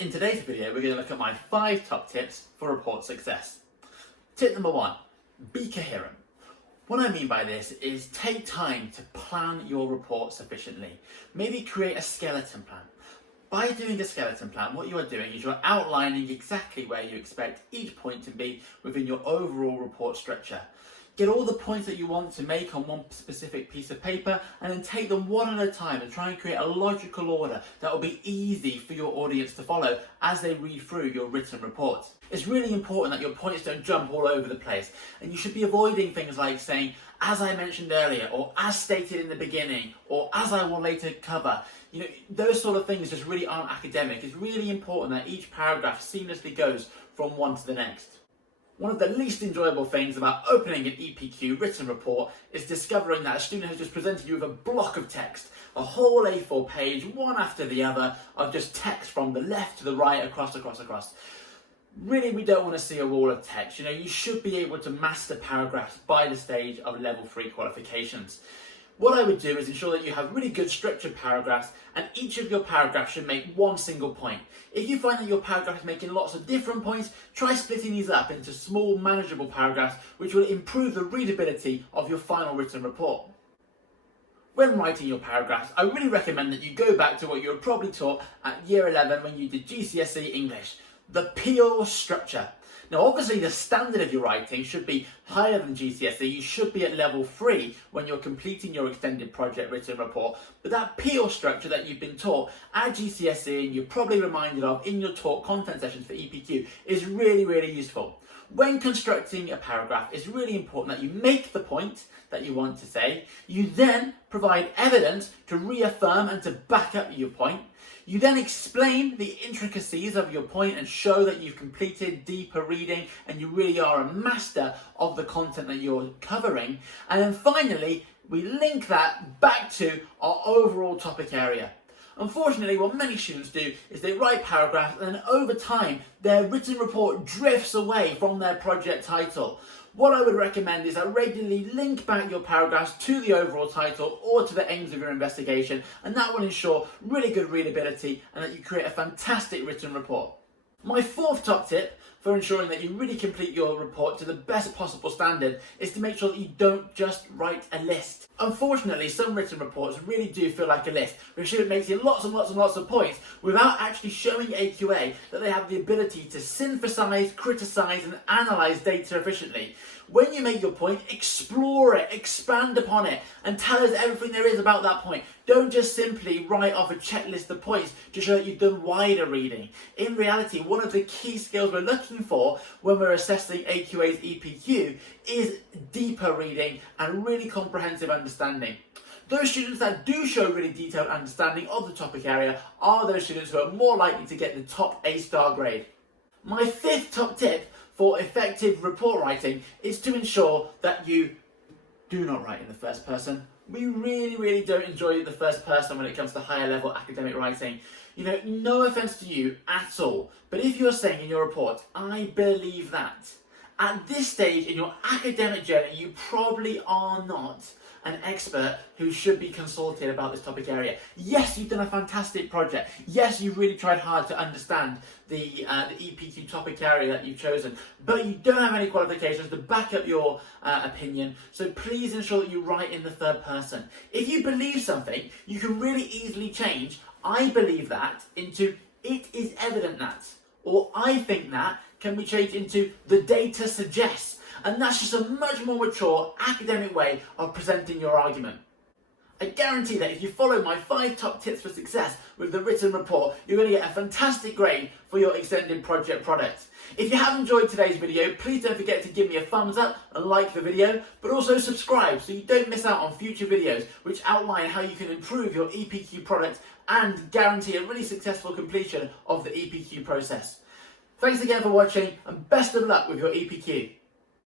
In today's video, we're going to look at my 5 top tips for report success. Tip number 1, be coherent. What I mean by this is take time to plan your report sufficiently. Maybe create a skeleton plan. By doing a skeleton plan, what you are doing is you're outlining exactly where you expect each point to be within your overall report structure. Get all the points that you want to make on one specific piece of paper and then take them one at a time and try and create a logical order that will be easy for your audience to follow as they read through your written report. It's really important that your points don't jump all over the place, and you should be avoiding things like saying, as I mentioned earlier, or as stated in the beginning, or as I will later cover. Those sort of things just really aren't academic. It's really important that each paragraph seamlessly goes from one to the next. One of the least enjoyable things about opening an EPQ written report is discovering that a student has just presented you with a block of text, a whole A4 page, one after the other, of just text from the left to the right, across. Really, we don't want to see a wall of text. You should be able to master paragraphs by the stage of level 3 qualifications. What I would do is ensure that you have really good structured paragraphs, and each of your paragraphs should make one single point. If you find that your paragraph is making lots of different points, try splitting these up into small, manageable paragraphs, which will improve the readability of your final written report. When writing your paragraphs, I really recommend that you go back to what you were probably taught at year 11 when you did GCSE English, the pure structure. Now, obviously, the standard of your writing should be higher than GCSE. You should be at level 3 when you're completing your extended project written report. But that pure structure that you've been taught at GCSE and you're probably reminded of in your talk content sessions for EPQ is really, really useful. When constructing a paragraph, it's really important that you make the point that you want to say. You then provide evidence to reaffirm and to back up your point. You then explain the intricacies of your point and show that you've completed deeper reading and you really are a master of the content that you're covering. And then finally, we link that back to our overall topic area. Unfortunately, what many students do is they write paragraphs and then over time, their written report drifts away from their project title. What I would recommend is that regularly link back your paragraphs to the overall title or to the aims of your investigation, and that will ensure really good readability and that you create a fantastic written report. My 4th top tip for ensuring that you really complete your report to the best possible standard is to make sure that you don't just write a list. Unfortunately, some written reports really do feel like a list, which makes you lots and lots of points without actually showing AQA that they have the ability to synthesize, criticize and analyze data efficiently. When you make your point, explore it, expand upon it, and tell us everything there is about that point. Don't just simply write off a checklist of points to show that you've done wider reading. In reality, one of the key skills we're looking for when we're assessing AQA's EPQ is deeper reading and really comprehensive understanding. Those students that do show really detailed understanding of the topic area are those students who are more likely to get the top A-star grade. My 5th top tip for effective report writing is to ensure that you do not write in the first person. We really don't enjoy the first person when it comes to higher level academic writing. No offense to you at all, but if you're saying in your report, I believe that, at this stage in your academic journey, you probably are not an expert who should be consulted about this topic area. Yes, you've done a fantastic project. Yes, you've really tried hard to understand the EPQ topic area that you've chosen, but you don't have any qualifications to back up your opinion, so please ensure that you write in the 3rd person. If you believe something, you can really easily change I believe that into it is evident that, or I think that can be changed into the data suggests. And that's just a much more mature academic way of presenting your argument. I guarantee that if you follow my 5 top tips for success with the written report, you're going to get a fantastic grade for your extended project product. If you have enjoyed today's video, please don't forget to give me a thumbs up and like the video, but also subscribe so you don't miss out on future videos which outline how you can improve your EPQ product and guarantee a really successful completion of the EPQ process. Thanks again for watching and best of luck with your EPQ.